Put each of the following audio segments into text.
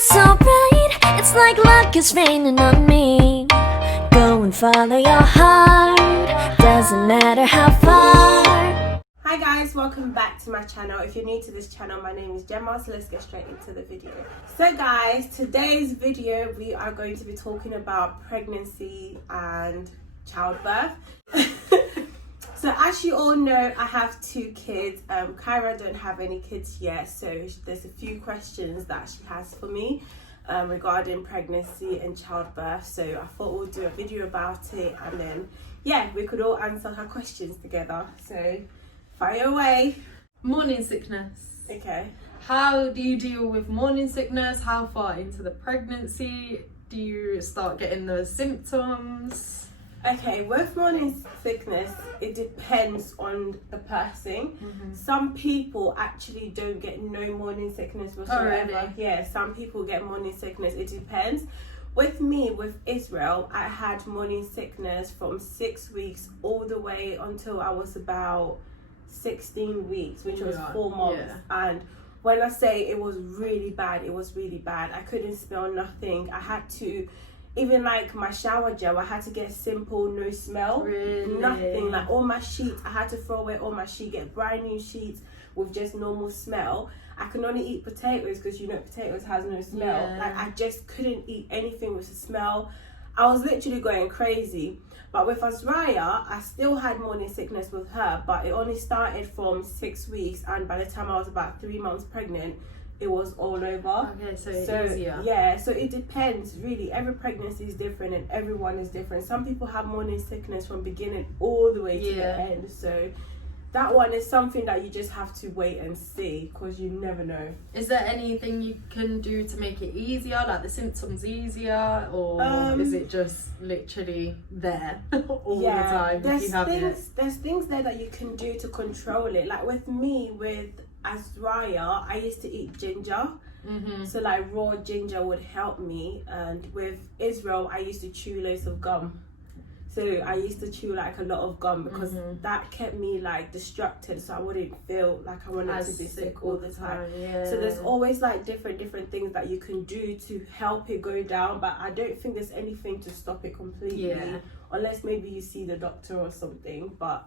feels so right. It's like luck is raining on me. Go and follow your heart. Doesn't matter how far. Hi guys, welcome back to my channel. If you're new to this channel, my name is Gemma, so let's get straight into the video. So guys, today's video we are going to be talking about pregnancy and childbirth. So as you all know, I have 2 kids. Kyra don't have any kids yet, so there's a few questions that she has for me regarding pregnancy and childbirth. So I thought we'll do a video about it, and then yeah, we could all answer her questions together. So fire away. Morning sickness. Okay. How do you deal with morning sickness? How far into the pregnancy do you start getting the symptoms? Okay, with morning sickness, it depends on the person. Some people actually don't get no morning sickness whatsoever. really? Yeah, some people get morning sickness. It depends. With me, with Israel, I had morning sickness from 6 weeks all the way until I was about 16 weeks, which was 4 months. Yeah. And when I say it was really bad, it was really bad. I couldn't smell nothing. I had to, even like my shower gel, I had to get simple, no smell. Really? Nothing. Like all my sheets, I had to throw away all my sheets, get brand new sheets with just normal smell. I can only eat potatoes because you know potatoes has no smell. Yeah. Like I just couldn't eat anything with a smell. I was literally going crazy. But with Azrya, I still had morning sickness with her, but it only started from 6 weeks, and by the time I was about 3 months pregnant, it was all over. Okay, so it's easier. Yeah, so it depends really. Every pregnancy is different and everyone is different. Some people have morning sickness from beginning all the way to the end. So that one is something that you just have to wait and see, because you never know. Is there anything you can do to make it easier, like the symptoms easier, or is it just literally there all the time if you have There's things there that you can do to control it. Like with me, with Azrya, I used to eat ginger. So like raw ginger would help me, and with Israel I used to chew loads of gum. So I used to chew like a lot of gum because that kept me like distracted, so I wouldn't feel like I wanted to be sick all the time. So there's always like different things that you can do to help it go down, but I don't think there's anything to stop it completely, unless maybe you see the doctor or something. But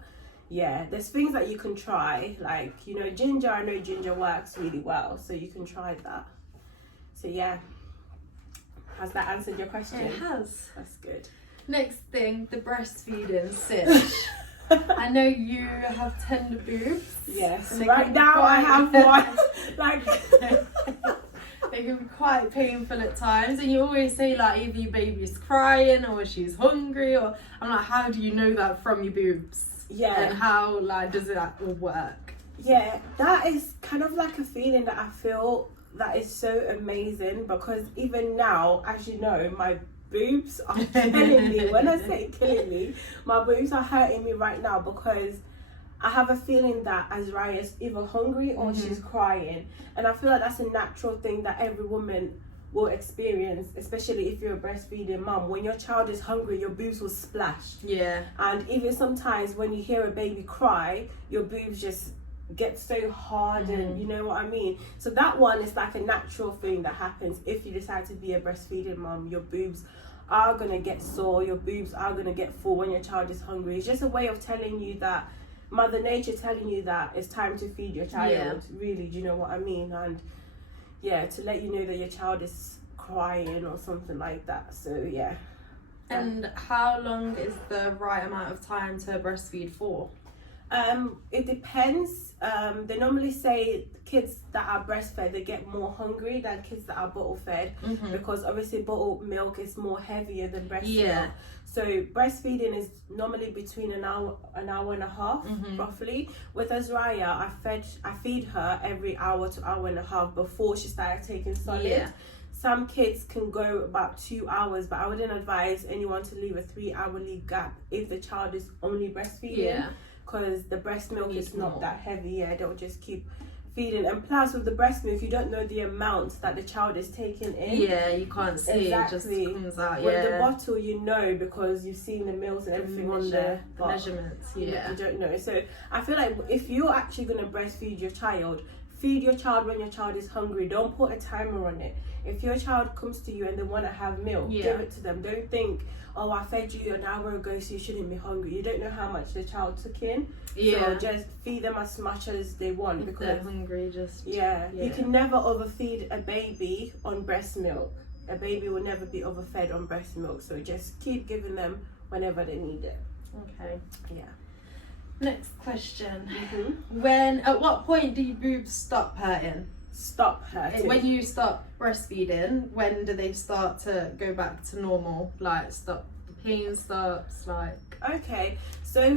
yeah, there's things that you can try, like, you know, ginger. I know ginger works really well, so you can try that. So yeah, has that answered your question? It has. That's good. Next thing, the breastfeeding sitch. I know you have tender boobs. Yes, and right now I have one. Like they can be quite painful at times, and you always say like either your baby's crying or she's hungry, or I'm like, how do you know that from your boobs? Yeah. And how like does that all work? Yeah, that is kind of like a feeling that I feel that is so amazing, because even now, as you know, my boobs are killing me. When I say killing me, my boobs are hurting me right now, because I have a feeling that Azrya is either hungry or she's crying, and I feel like that's a natural thing that every woman will experience, especially if you're a breastfeeding mum. When your child is hungry, your boobs will splash. And even sometimes when you hear a baby cry, your boobs just get so hard, and you know what I mean. So that one is like a natural thing that happens if you decide to be a breastfeeding mum. Your boobs are gonna get sore, your boobs are gonna get full when your child is hungry. It's just a way of telling you that Mother Nature telling you that it's time to feed your child. Really, do you know what I mean? And yeah, to let you know that your child is crying or something like that. So yeah. And how long is the right amount of time to breastfeed for? It depends. They normally say kids that are breastfed, they get more hungry than kids that are bottle fed, because obviously bottled milk is more heavier than breast milk. So breastfeeding is normally between an hour and a half, roughly. With Azrya, I feed her every hour to hour and a half before she started taking solid. Some kids can go about 2 hours, but I wouldn't advise anyone to leave a 3-hourly gap if the child is only breastfeeding. Because the breast milk is not that heavy. They'll just keep feeding, and plus with the breast milk you don't know the amount that the child is taking in. You can't see. It just comes out. With the bottle you know, because you've seen the mils and everything on the measurements. You don't know. So I feel like if you're actually going to breastfeed your child, feed your child when your child is hungry. Don't put a timer on it. If your child comes to you and they want to have milk, give it to them. Don't think, oh, I fed you an hour ago, so you shouldn't be hungry. You don't know how much the child took in. So just feed them as much as they want. If because they're hungry, just you can never overfeed a baby on breast milk. A baby will never be overfed on breast milk. So just keep giving them whenever they need it. Okay. Yeah. Next question. Mm-hmm. At what point do your boobs stop hurting? Stop hurting. When you stop breastfeeding, when do they start to go back to normal? Like, stop, the pain stops, like... Okay, so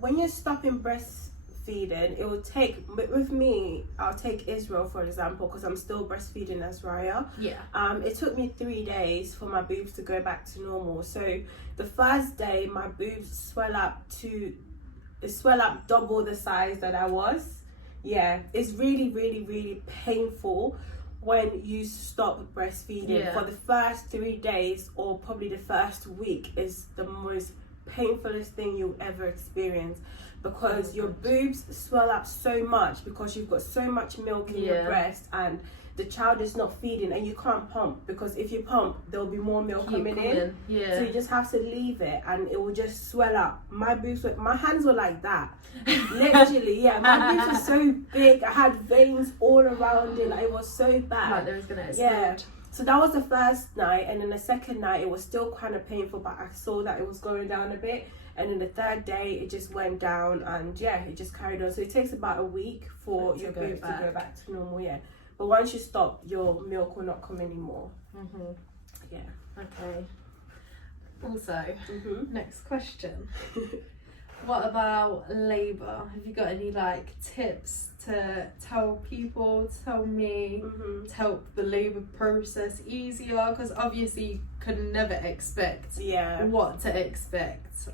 when you're stopping breastfeeding, it will take, with me, I'll take Israel for example, because I'm still breastfeeding Azrya. It took me 3 days for my boobs to go back to normal. So the first day, my boobs swell up double the size that I was. Yeah, it's really, really, really painful when you stop breastfeeding. For the first 3 days, or probably the first week, is the most painfulest thing you'll ever experience, because your boobs swell up so much because you've got so much milk in your breast, and the child is not feeding, and you can't pump, because if you pump there'll be more milk coming in. So you just have to leave it and it will just swell up. My boobs my hands were like that. Literally, my boobs were so big. I had veins all around it. Like, it was so bad. Like they was gonna explode. So that was the first night, and then the second night it was still kind of painful, but I saw that it was going down a bit. And then the third day it just went down, and it just carried on. So it takes about a week for your boobs to go back to normal. But once you stop, your milk will not come anymore. Okay. Also, next question. What about labour? Have you got any like tips to tell people, tell me, to help the labour process easier? Because obviously you could never expect what to expect.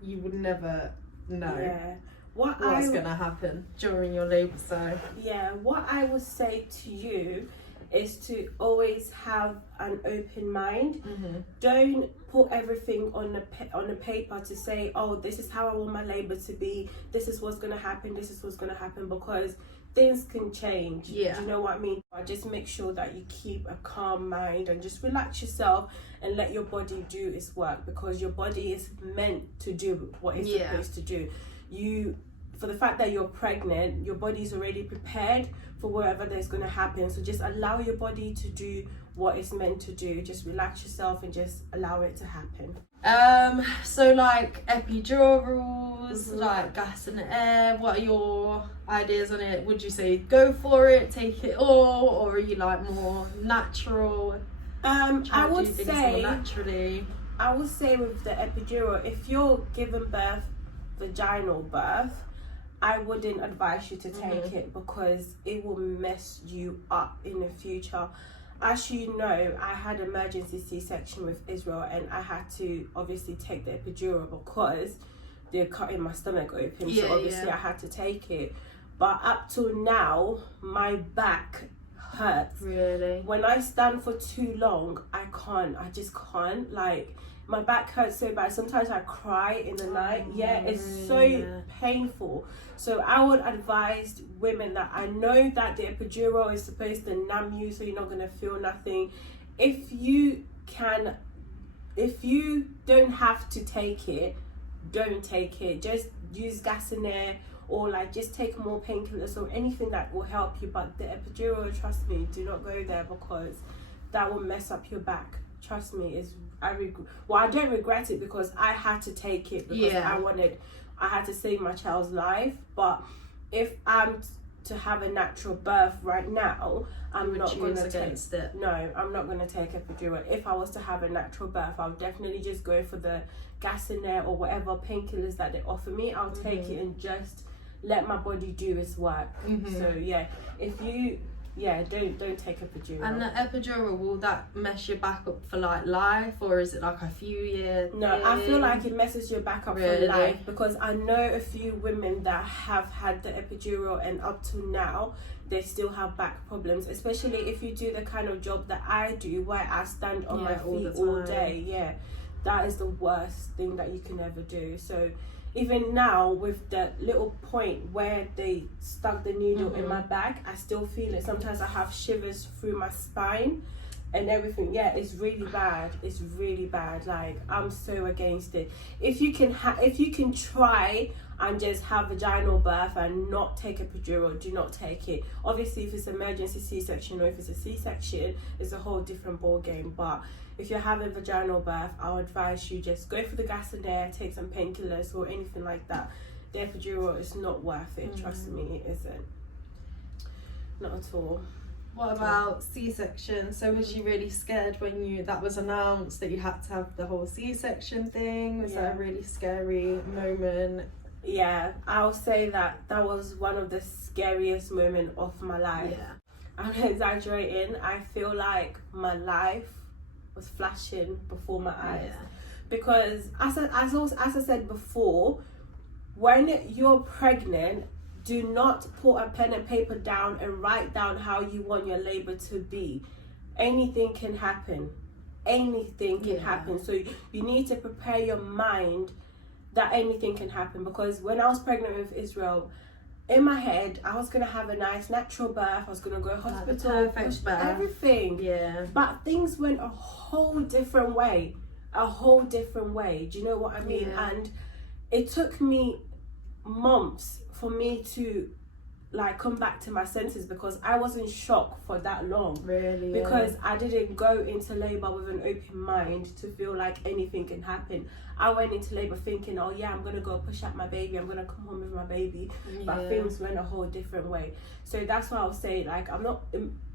You would never know what's gonna happen during your labour. So what I would say to you is to always have an open mind. Don't put everything on the paper to say, oh, this is how I want my labour to be, this is what's going to happen, this is what's going to happen, because things can change. Do you know what I mean? Just make sure that you keep a calm mind and just relax yourself and let your body do its work, because your body is meant to do what it's supposed to do. For the fact that you're pregnant, your body's already prepared for whatever there's going to happen. So just allow your body to do what it's meant to do. Just relax yourself and just allow it to happen. So like epidurals, like gas and air, what are your ideas on it? Would you say go for it, take it all, or are you like more natural? I would say naturally. I would say with the epidural, if you're giving birth, vaginal birth, I wouldn't advise you to take it, because it will mess you up in the future. As you know, I had emergency C-section with Israel, and I had to obviously take the epidural because they're cutting my stomach open. So obviously I had to take it. But up till now, my back hurts. Really? When I stand for too long, I just can't. Like, my back hurts so bad. Sometimes I cry in the night. It's so painful. So I would advise women that, I know that the epidural is supposed to numb you, so you're not going to feel nothing. If you don't have to take it, don't take it. Just use gas and air, or like just take more painkillers or anything that will help you. But the epidural, trust me, do not go there, because that will mess up your back. Trust me, I don't regret it, because I had to take it because I had to save my child's life. But if I'm to have a natural birth right now, I'm not going to take it. No, I'm not going to take epidural. If I was to have a natural birth, I'll definitely just go for the gas in there or whatever painkillers that they offer me. I'll take it and just let my body do its work. So if you don't take epidural. And the epidural, will that mess your back up for like life, or is it like a few years? No, I feel like it messes your back up for life, because I know a few women that have had the epidural, and up to now they still have back problems, especially if you do the kind of job that I do, where I stand on my feet all day. That is the worst thing that you can ever do. So even now with the little point where they stuck the needle in my back, I still feel it. Sometimes I have shivers through my spine and everything. Yeah, it's really bad. It's really bad. Like, I'm so against it. If you can try and just have vaginal birth and not take a epidural, do not take it. Obviously, if it's emergency C-section or if it's a C-section, it's a whole different ball game. But if you're having vaginal birth, I'll advise you just go for the gas and air, take some painkillers or anything like that. The epidural is not worth it. Trust me, it isn't. Not at all. What about C-section? So was you really scared when that was announced that you had to have the whole C-section thing? Was that a really scary moment? Yeah, I'll say that was one of the scariest moments of my life. Yeah. I'm not exaggerating. I feel like my life was flashing before my eyes. Yeah. Because as I said before, when you're pregnant, do not put a pen and paper down and write down how you want your labor to be. Anything can happen. Anything can happen. So you need to prepare your mind that anything can happen. Because when I was pregnant with Israel, in my head, I was going to have a nice natural birth. I was going to go to hospital. Perfect birth. Everything. Yeah. But things went a whole different way. A whole different way. Do you know what I mean? Yeah. And it took me months for me to like come back to my senses, because I was in shock for that long. Really? Because I didn't go into labor with an open mind to feel like anything can happen. I went into labor thinking, oh yeah, I'm gonna go push out my baby, I'm gonna come home with my baby. But things went a whole different way. So that's why I'll say, like, I'm not,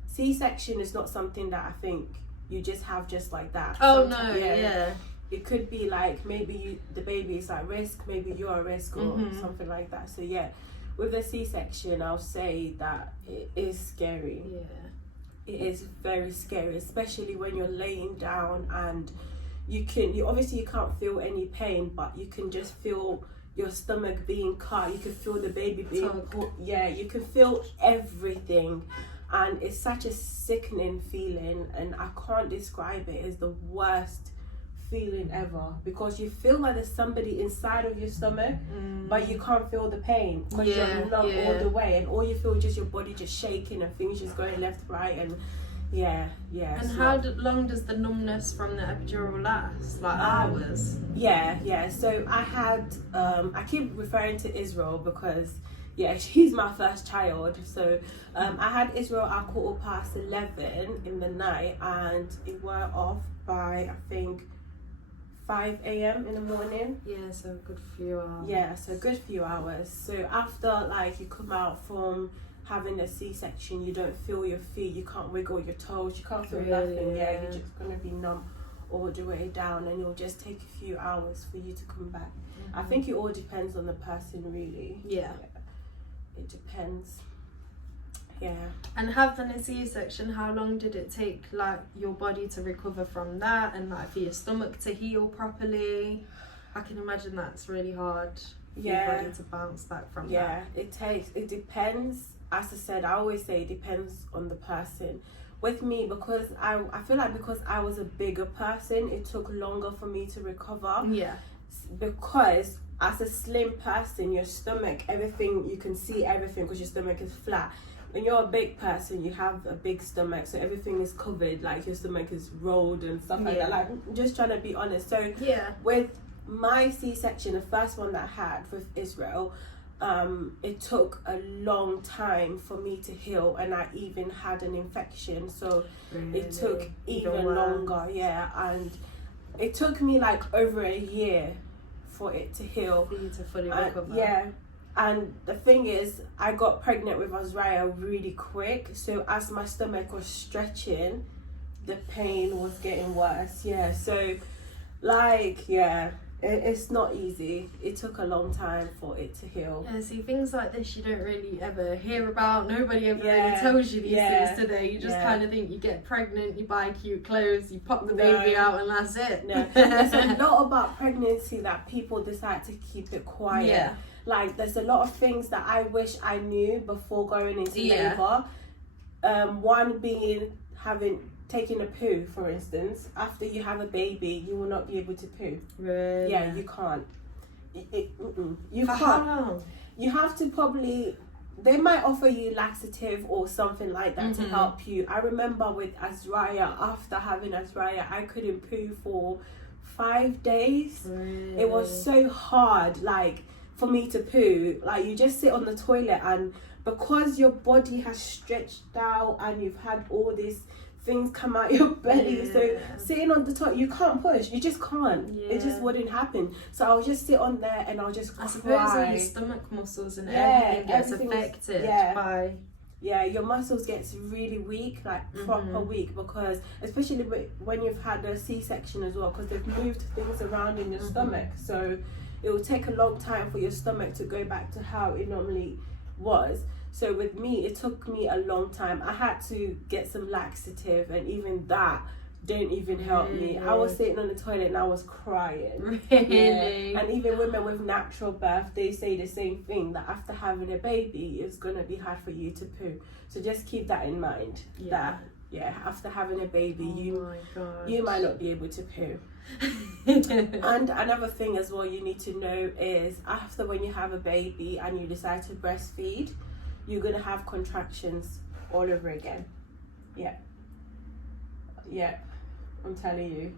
C-section is not something that I think you just have just like that. Oh Sometimes, no, yeah. It could be like maybe the baby is at risk, maybe you're at risk or something like that. So yeah, with the C-section, I'll say that it is scary. Yeah. It is very scary, especially when you're laying down and you obviously you can't feel any pain, but you can just feel your stomach being cut. You can feel the baby being put. Yeah, you can feel everything, and it's such a sickening feeling, and I can't describe it. It's the worst feeling ever, because you feel like there's somebody inside of your stomach, but you can't feel the pain because you're numb all the way, and all you feel is just your body just shaking and things just going left, right, and And how long does the numbness from the epidural last? Like hours? Yeah. So I had I keep referring to Israel because she's my first child. So I had Israel at 11:15 in the night, and it went off by I think 5 a.m. in the morning. Yeah, so a good few hours. Yeah, so a good few hours. So after like you come out from having a C-section, you don't feel your feet, you can't wiggle your toes, you can't feel nothing. Yeah, you're just gonna be numb all the way down, and it'll just take a few hours for you to come back. I think it all depends on the person, really. Yeah. It depends. Yeah. And having a C-section, how long did it take like your body to recover from that, and like for your stomach to heal properly? I can imagine that's really hard for your body to bounce back from that. It depends. As I said, I always say it depends on the person. With me, because I feel like because I was a bigger person, it took longer for me to recover. Yeah. Because as a slim person, your stomach, everything, you can see everything because your stomach is flat. When you're a big person, you have a big stomach, so everything is covered, like your stomach is rolled and stuff like that. Like, I'm just trying to be honest. So with my C-section, the first one that I had with Israel, it took a long time for me to heal, and I even had an infection, so it took even longer. And it took me like over a year for it to heal, for you to fully recover. And the thing is, I got pregnant with Azrya really quick, so as my stomach was stretching, the pain was getting worse. It's not easy. It took a long time for it to heal. Yeah, see, things like this you don't really ever hear about. Nobody ever really tells you these things today. You just kind of think you get pregnant, you buy cute clothes, you pop the baby out, and that's it. No, there's a lot about pregnancy that people decide to keep it quiet. Yeah. Like, there's a lot of things that I wish I knew before going into labour. One being taking a poo, for instance. After you have a baby, you will not be able to poo. Really? Yeah, you can't. You For can't. how long? You have to probably, they might offer you laxative or something like that to help you. I remember with Azrya, after having Azrya, I couldn't poo for 5 days. Really? It was so hard, like, for me to poo. Like, you just sit on the toilet, and because your body has stretched out and you've had all these things come out your belly, so sitting on the toilet, you can't push, you just can't. It just wouldn't happen. So I'll just sit on there and I'll just cry. I suppose all your stomach muscles and everything gets affected by... Yeah, your muscles gets really weak, like proper weak, because especially when you've had a C-section as well, because they've moved things around in your stomach, so it will take a long time for your stomach to go back to how it normally was. So with me, it took me a long time. I had to get some laxative, and even that didn't even help me. I was sitting on the toilet and I was crying. Really? Yeah. And even women with natural birth, they say the same thing, that after having a baby, it's going to be hard for you to poo. So just keep that in mind, that after having a baby, you might not be able to poo. And another thing as well you need to know is, after when you have a baby and you decide to breastfeed, you're going to have contractions all over again. I'm telling you,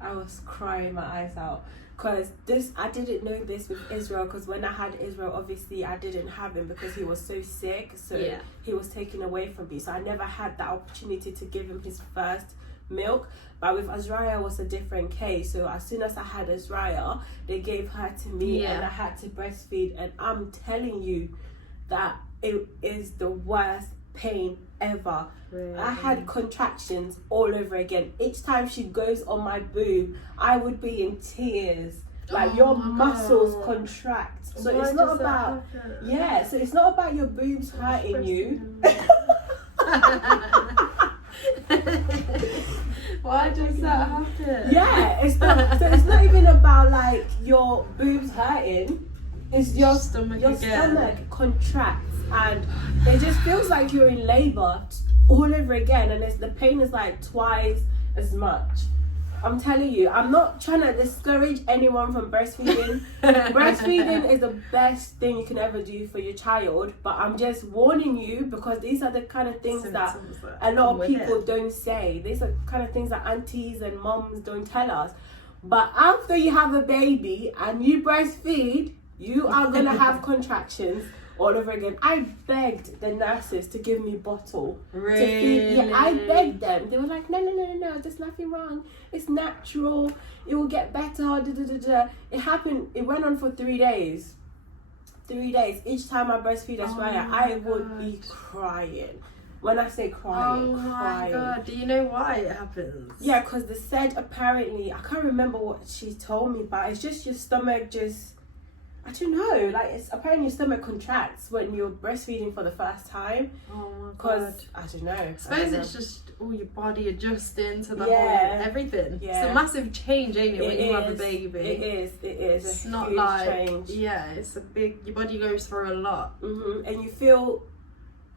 I was crying my eyes out, because I didn't know this with Israel, because when I had Israel, obviously I didn't have him because he was so sick, so he was taken away from me, so I never had that opportunity to give him his first milk. But with Azrya was a different case. So as soon as I had Azrya, they gave her to me and I had to breastfeed, and I'm telling you that it is the worst pain ever. Really? I had contractions all over again. Each time she goes on my boob, I would be in tears. Like, your muscles contract. So it's not about so it's not about your boobs hurting you. Why does that happen? Yeah, it's not. So it's not even about like your boobs hurting. It's your stomach contracts, and it just feels like you're in labor all over again, and the pain is like twice as much. I'm telling you, I'm not trying to discourage anyone from breastfeeding. Breastfeeding is the best thing you can ever do for your child, but I'm just warning you, because these are the kind of things that a lot of people don't say. These are kind of things that aunties and moms don't tell us. But after you have a baby and you breastfeed, you are going to have contractions all over again. I begged the nurses to give me bottle to feed. Yeah, I begged them. They were like, no, there's nothing wrong. It's natural. It will get better. It happened. It went on for 3 days. 3 days. Each time I breastfeed Azrya, I would be crying. When I say crying, my God. Do you know why it happens? Yeah, because they said apparently, I can't remember what she told me, but it's just your stomach just, I don't know, like, it's apparently your stomach contracts when you're breastfeeding for the first time. Oh my God. I don't know. I suppose it's just all your body adjusting to the whole everything. Yeah. It's a massive change, ain't it, when you have a baby? It is. It's not like change. Yeah, it's a big, your body goes through a lot. And you feel,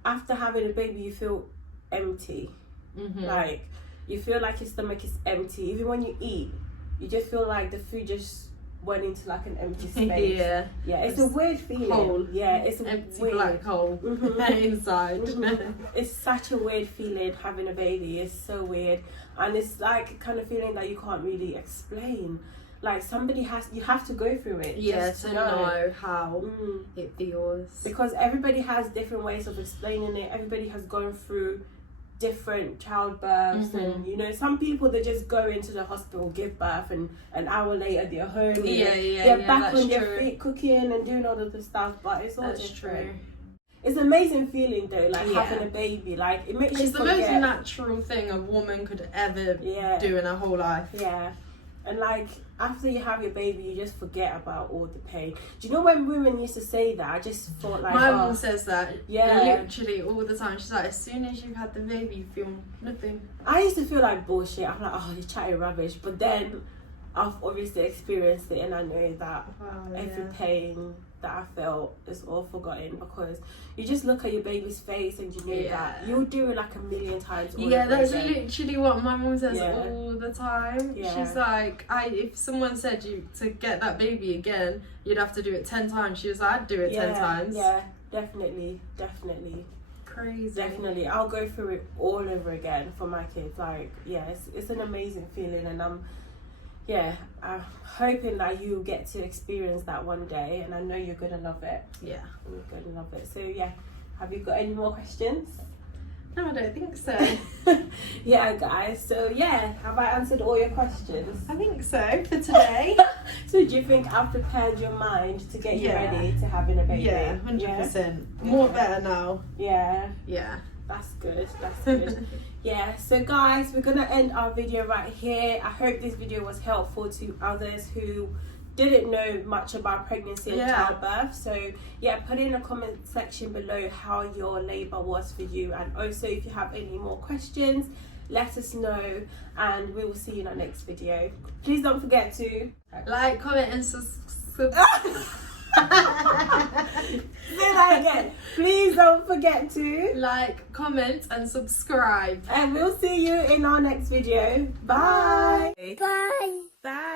after having a baby, you feel empty. Like, you feel like your stomach is empty. Even when you eat, you just feel like the food just went into like an empty space. It's a weird feeling. Hole. It's an empty weird black hole inside. It's such a weird feeling having a baby. It's so weird, and it's like kind of feeling that you can't really explain. Like, you have to go through it. To know how it feels. Because everybody has different ways of explaining it. Everybody has gone through different childbirths, and you know, some people, they just go into the hospital, give birth, and an hour later they're home. They're back on their feet, cooking and doing all of the stuff. But it's all different. It's an amazing feeling though, like having a baby. Like, it makes it's the most natural thing a woman could ever do in her whole life. And like, after you have your baby, you just forget about all the pain. Do you know when women used to say that? I just thought like, my mum says that literally all the time. She's like, as soon as you've had the baby, you feel nothing. I used to feel like bullshit. I'm like, oh, you're chatting rubbish. But then I've obviously experienced it, and I know that every pain that I felt is all forgotten, because you just look at your baby's face and you know that you'll do it like a million times all Yeah, over that's again. literally what my mum says all the time. Yeah. She's like, if someone said you to get that baby again, you'd have to do it 10 times. She was like, I'd do it 10 times. Yeah, definitely. Crazy. Definitely. I'll go through it all over again for my kids. Like, yeah, it's an amazing feeling, and I'm hoping that you get to experience that one day, and I know you're gonna love it. Yeah. You're gonna love it. So yeah, have you got any more questions? No, I don't think so. Yeah, guys. So yeah, have I answered all your questions? I think so for today. So do you think I've prepared your mind to get you ready to having a baby? Yeah, 100%. More better now. Yeah. Yeah. That's good. That's good. Yeah. So guys, we're gonna end our video right here. I hope this video was helpful to others who didn't know much about pregnancy and childbirth. So yeah, put in a comment section below how your labor was for you, and also if you have any more questions, let us know, and we will see you in our next video. Please don't forget to like, comment and subscribe. Say that again. Please don't forget to like, comment and subscribe. and we'll see you in our next video. Bye. Bye. Bye.